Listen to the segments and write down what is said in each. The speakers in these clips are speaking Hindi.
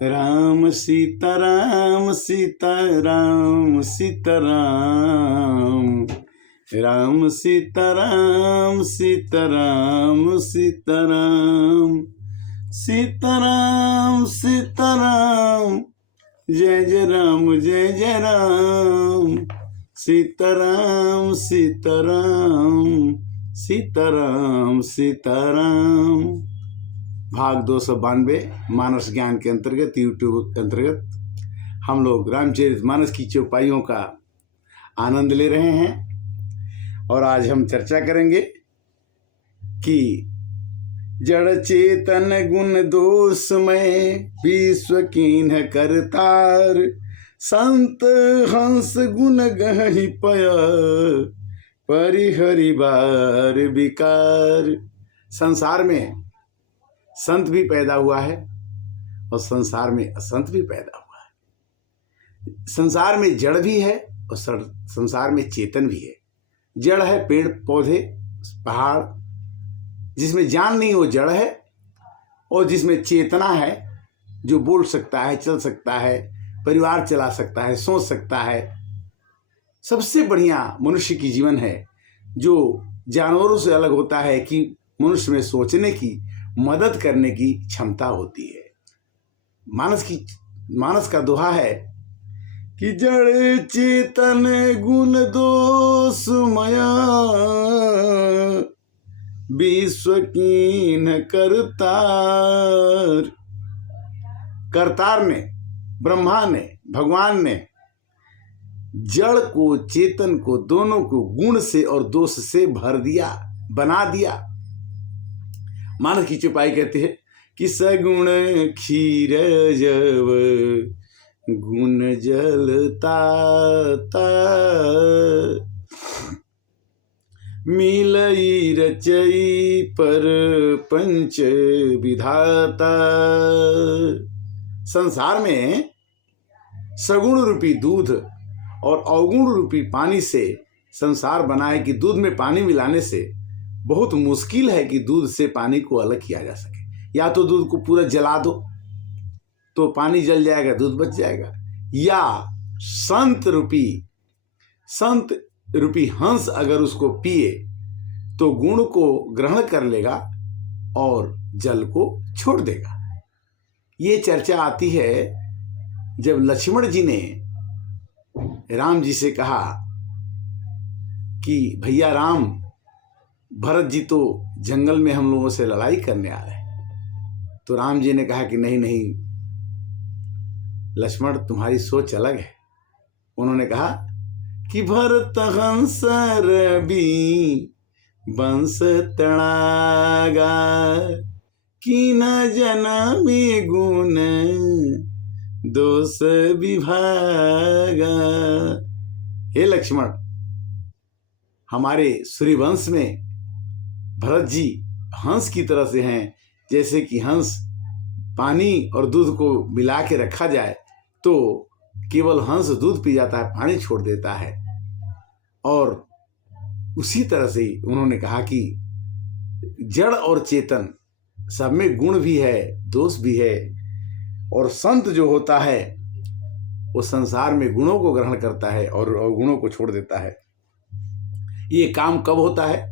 राम सीताराम सीताराम सीताराम, राम सीताराम सीताराम सीताराम, सीताराम सीताराम, जय जय राम जय जय राम, सीताराम सीताराम सीताराम सीताराम। भाग 292 मानस ज्ञान के अंतर्गत यूट्यूब के अंतर्गत हम लोग रामचरितमानस की चौपाइयों का आनंद ले रहे हैं और आज हम चर्चा करेंगे कि जड़ चेतन गुण दोषमय विश्व कीन्ह करतार, संत हंस गुण गहि पय परिहरि बार विकार। संसार में संत भी पैदा हुआ है और संसार में असंत भी पैदा हुआ है। संसार में जड़ भी है और संसार में चेतन भी है। जड़ है पेड़ पौधे पहाड़, जिसमें जान नहीं वो जड़ है, और जिसमें चेतना है जो बोल सकता है, चल सकता है, परिवार चला सकता है, सोच सकता है। सबसे बढ़िया मनुष्य की जीवन है जो जानवरों से अलग होता है कि मनुष्य में सोचने की, मदद करने की क्षमता होती है। मानस का दोहा है कि जड़ चेतन गुण दोषमया विश्व कीन्ह करतार। करतार ने, ब्रह्मा ने, भगवान ने जड़ को, चेतन को, दोनों को गुण से और दोष से भर दिया, बना दिया। मानस की चौपाई कहते हैं कि सगुण क्षीर जव गुण जलता मिलई रचई पर पंच विधाता। संसार में सगुण रूपी दूध और अवगुण रूपी पानी से संसार बना है कि दूध में पानी मिलाने से बहुत मुश्किल है कि दूध से पानी को अलग किया जा सके। या तो दूध को पूरा जला दो तो पानी जल जाएगा, दूध बच जाएगा, या संत रूपी हंस अगर उसको पिए तो गुण को ग्रहण कर लेगा और जल को छोड़ देगा। ये चर्चा आती है जब लक्ष्मण जी ने राम जी से कहा कि भैया राम, भरत जी तो जंगल में हम लोगों से लड़ाई करने आ रहे हैं। तो राम जी ने कहा कि नहीं नहीं लक्ष्मण, तुम्हारी सोच अलग है। उन्होंने कहा कि भरत हंस रवि वंश तणागा, कि न जनमी गुण दोष विभागा। हे लक्ष्मण, हमारे सूर्यवंश में भरत जी हंस की तरह से हैं। जैसे कि हंस पानी और दूध को मिला के रखा जाए तो केवल हंस दूध पी जाता है, पानी छोड़ देता है। और उसी तरह से उन्होंने कहा कि जड़ और चेतन सब में गुण भी है, दोष भी है, और संत जो होता है वो संसार में गुणों को ग्रहण करता है और गुणों को छोड़ देता है। ये काम कब होता है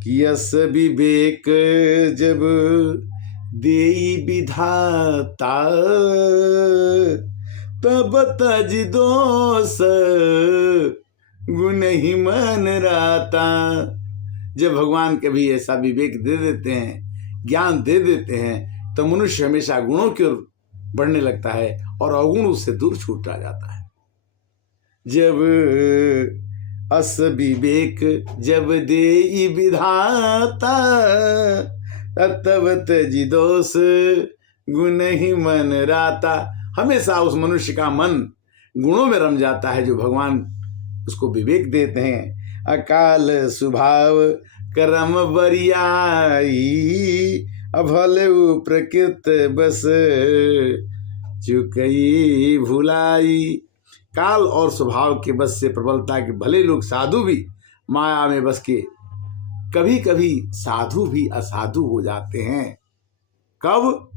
कि यस विवेक जब देई विधाता, तब तज दोष गुण ही मन राता। जब भगवान कभी ऐसा विवेक दे देते हैं, ज्ञान दे देते हैं, तो मनुष्य हमेशा गुणों की ओर बढ़ने लगता है और अवगुण उससे दूर छूटता जाता है। जब अस विवेक जब देई विधाता, तब तजी दोष गुण ही मन राता। हमेशा उस मनुष्य का मन गुणों में रम जाता है जो भगवान उसको विवेक देते हैं। अकाल स्वभाव कर्म बरियाई, अभल प्रकृत बस चुकई भुलाई। काल और स्वभाव के बस से प्रबलता के भले लोग साधु भी माया में बस के कभी कभी साधु भी असाधु हो जाते हैं। कब?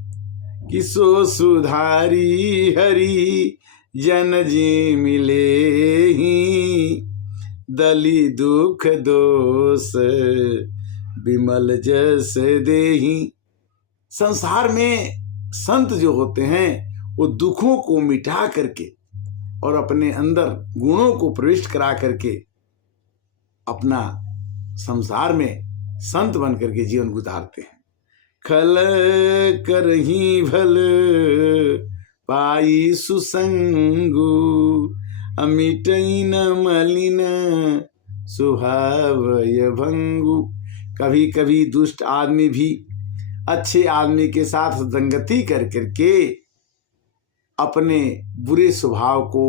किसो सुधारी हरि जन जी मिले ही, दली दुख दोष विमल जस देही। संसार में संत जो होते हैं वो दुखों को मिटा करके और अपने अंदर गुणों को प्रविष्ट करा करके अपना संसार में संत बन करके जीवन गुजारते हैं। खल करही भल पाई सुसंगु, अमिटई न मलिन स्वभावय भंगु। कभी कभी दुष्ट आदमी भी अच्छे आदमी के साथ संगति कर करके अपने बुरे स्वभाव को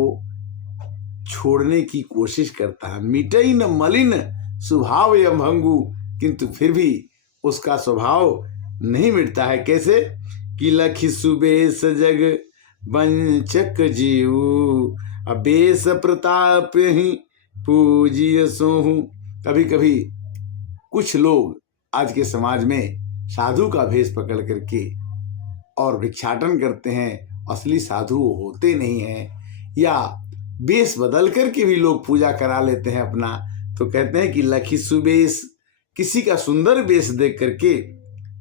छोड़ने की कोशिश करता है। मिटई न मलिन स्वभाव या भंगु, किंतु फिर भी उसका स्वभाव नहीं मिटता है। कैसे कि लखी सुबेश जग वंचक जीव, अबेस प्रताप ही पूजिय सोहू। कभी कभी कुछ लोग आज के समाज में साधु का भेष पकड़ करके और भिक्षाटन करते हैं, असली साधु होते नहीं हैं, या वेश बदल करके भी लोग पूजा करा लेते हैं अपना। तो कहते हैं कि लखी सुबेश, किसी का सुंदर वेश देख करके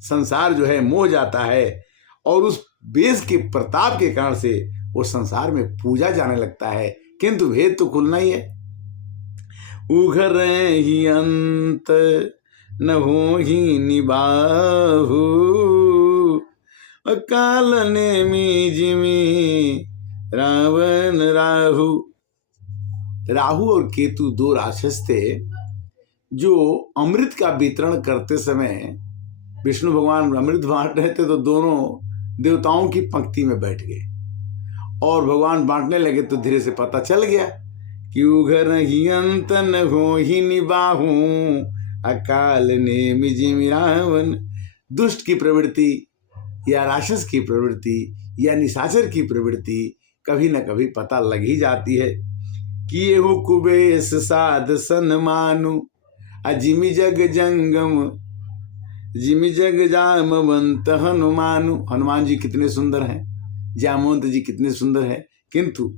संसार जो है मोह जाता है और उस वेश के प्रताप के कारण से वो संसार में पूजा जाने लगता है, किंतु भेद तो खुलना ही है। उघर ही अंत न हो ही निबाहु, अकाल ने जिमी रावण राहु। राहु और केतु दो राक्षस थे जो अमृत का वितरण करते समय विष्णु भगवान अमृत बांट रहे थे तो दोनों देवताओं की पंक्ति में बैठ गए और भगवान बांटने लगे तो धीरे से पता चल गया कि उघर ही अंत न हो ही निबाहू, अकाल ने मिजिम रावण। दुष्ट की प्रवृत्ति या राक्षस की प्रवृत्ति या निशाचर की प्रवृत्ति कभी न कभी पता लग ही जाती है। कि ये हो कुबेश साध सन मानु, अजिमि जग जंगम जिमि जग जामवंत हनुमानु। हनुमान जी कितने सुंदर हैं, जामवंत जी कितने सुंदर हैं, किंतु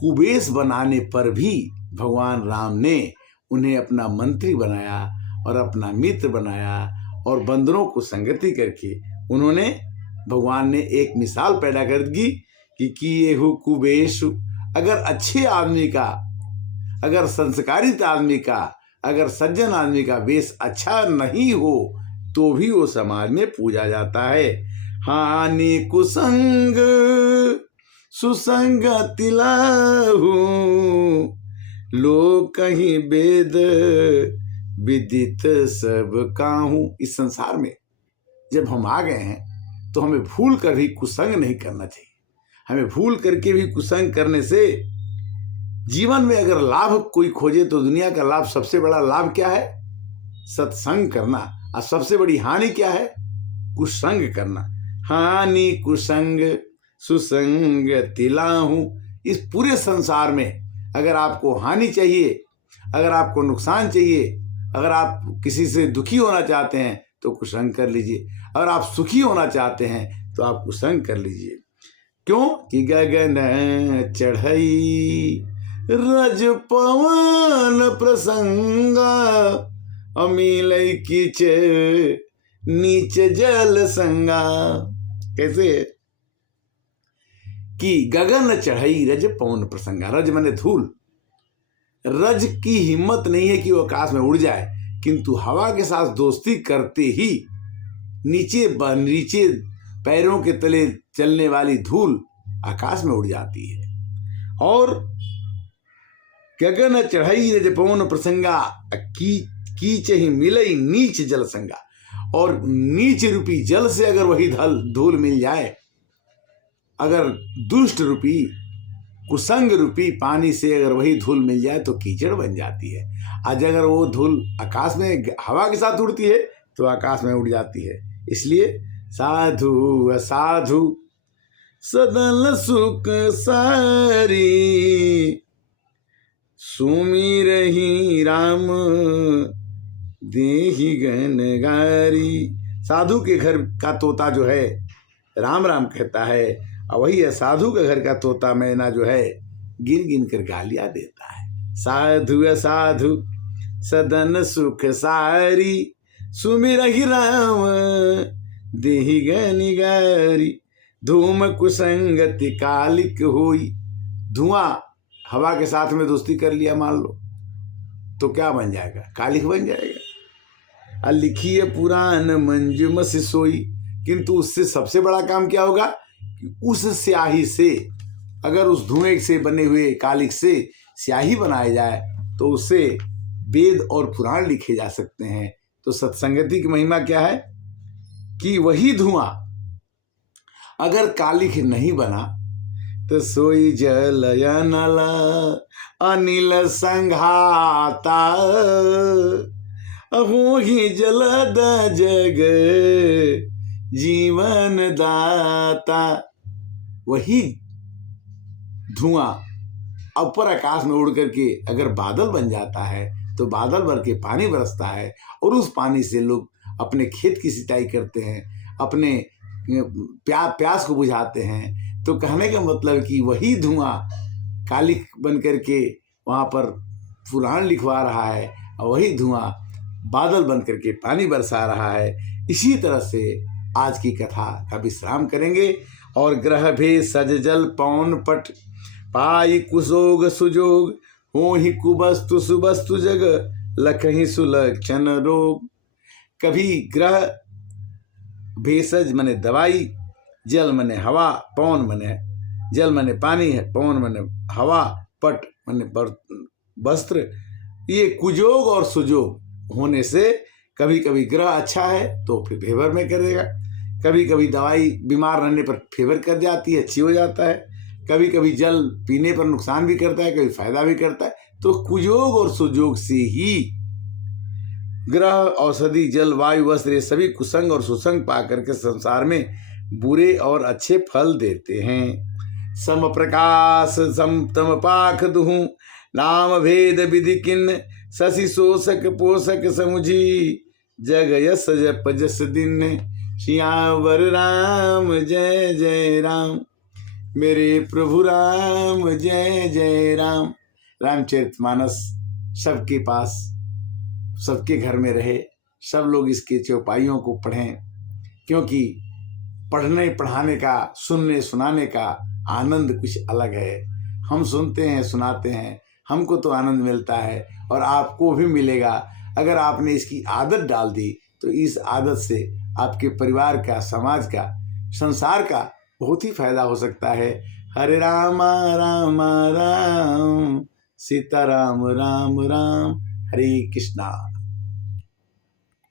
कुबेश बनाने पर भी भगवान राम ने उन्हें अपना मंत्री बनाया और अपना मित्र बनाया और बंदरों को संगति करके उन्होंने भगवान ने एक मिसाल पैदा कर दी कि ये हो कुबेश। अगर अच्छे आदमी का, अगर संस्कारित आदमी का, अगर सज्जन आदमी का वेश अच्छा नहीं हो तो भी वो समाज में पूजा जाता है। हानि कुसंग सुसंगति लाहू, लोग कहीं वेद विदित सब काहू। इस संसार में जब हम आ गए हैं तो हमें भूल कर भी कुसंग नहीं करना चाहिए। हमें भूल करके भी कुसंग करने से जीवन में अगर लाभ कोई खोजे तो दुनिया का लाभ, सबसे बड़ा लाभ क्या है? सत्संग करना। और सबसे बड़ी हानि क्या है? कुसंग करना। हानि कुसंग सुसंग तिलाहू। इस पूरे संसार में अगर आपको हानि चाहिए, अगर आपको नुकसान चाहिए, अगर आप किसी से दुखी होना चाहते हैं तो कुसंग कर लीजिए, अगर आप सुखी होना चाहते हैं तो आप कुसंग कर लीजिए। क्यों? कि गगन चढ़ई रज पवन प्रसंगा, अमीलई कीच नीच जल संगा। कैसे? कि गगन चढ़ई रज पवन प्रसंगा। रज माने धूल। रज की हिम्मत नहीं है कि वो आकाश में उड़ जाए, किंतु हवा के साथ दोस्ती करते ही नीचे पैरों के तले चलने वाली धूल आकाश में उड़ जाती है। और गगन चढ़ई रज पवन प्रसंगा, कीच ही मिलई नीच जल संगा। और नीच रूपी जल से अगर वही धूल मिल जाए, अगर दुष्ट रूपी कुसंग रूपी पानी से अगर वही धूल मिल जाए तो कीचड़ बन जाती है। आज अगर वो धूल आकाश में हवा के साथ उड़ती है तो आकाश में उड़ जाती है। इसलिए साधु असाधु सदल सुख सारी, सुमिरहि राम देहि गण गारी। साधु के घर का तोता जो है राम राम कहता है, और वही असाधु के घर का तोता मैना जो है गिन गिन कर गालियां देता है। साधु असाधु सदन सुख सारी, सुमिरहि राम देहि गनि गारी। धूम कुसंगति कालिक होई। धुआं हवा के साथ में दोस्ती कर लिया मान लो तो क्या बन जाएगा? कालिक बन जाएगा। लिखिए पुराण मंजुम से सोई। किंतु उससे सबसे बड़ा काम क्या होगा कि उस स्याही से, अगर उस धुएं से बने हुए कालिक से स्याही बनाई जाए तो उससे वेद और पुराण लिखे जा सकते हैं। तो सत्संगति की महिमा क्या है कि वही धुआं अगर कालिक नहीं बना तो सोई जलयनल अनिल संघाता, अहो ही जलद जग जीवन दाता। वही धुआं ऊपर आकाश में उड़ करके अगर बादल बन जाता है तो बादल भर के पानी बरसता है, और उस पानी से लोग अपने खेत की सिंचाई करते हैं, अपने प्यास को बुझाते हैं। तो कहने का मतलब कि वही धुआं कालिक बन करके वहाँ पर पुराण लिखवा रहा है, और वही धुआं बादल बन करके पानी बरसा रहा है। इसी तरह से आज की कथा का विश्राम करेंगे। और ग्रह भे सज जल पौन पट, पाई कुसोग सुजोग, हो ही कुबस्तु सुबस्तु जग, लखहि सुलक्षण रोग। कभी ग्रह, भेषज मने दवाई, जल मने हवा, पौन मने जल मने पानी है, पौन मने हवा, पट मने वस्त्र। ये कुजोग और सुजोग होने से कभी कभी ग्रह अच्छा है तो फिर फेवर में करेगा, कभी कभी दवाई बीमार रहने पर फेवर कर जाती है, अच्छी हो जाता है, कभी कभी जल पीने पर नुकसान भी करता है, कभी फायदा भी करता है। तो कुजोग और सुजोग से ही ग्रह, औषधि, जल, वायु, वस्त्र ये सभी कुसंग और सुसंग पा करके संसार में बुरे और अच्छे फल देते हैं। सम प्रकाश सम तम पाख दुहु, नाम भेद विधि किन, शशि शोषक पोषक समुझी, जग यस जप जस दिन। सियावर राम जय जय राम, मेरे प्रभु राम जय जय राम। रामचरितमानस सबके पास, सबके घर में रहे, सब लोग इसके चौपाइयों को पढ़ें, क्योंकि पढ़ने पढ़ाने का, सुनने सुनाने का आनंद कुछ अलग है। हम सुनते हैं, सुनाते हैं, हमको तो आनंद मिलता है और आपको भी मिलेगा। अगर आपने इसकी आदत डाल दी तो इस आदत से आपके परिवार का, समाज का, संसार का बहुत ही फायदा हो सकता है। हरे राम राम राम, सीता राम राम राम, हरे कृष्णा।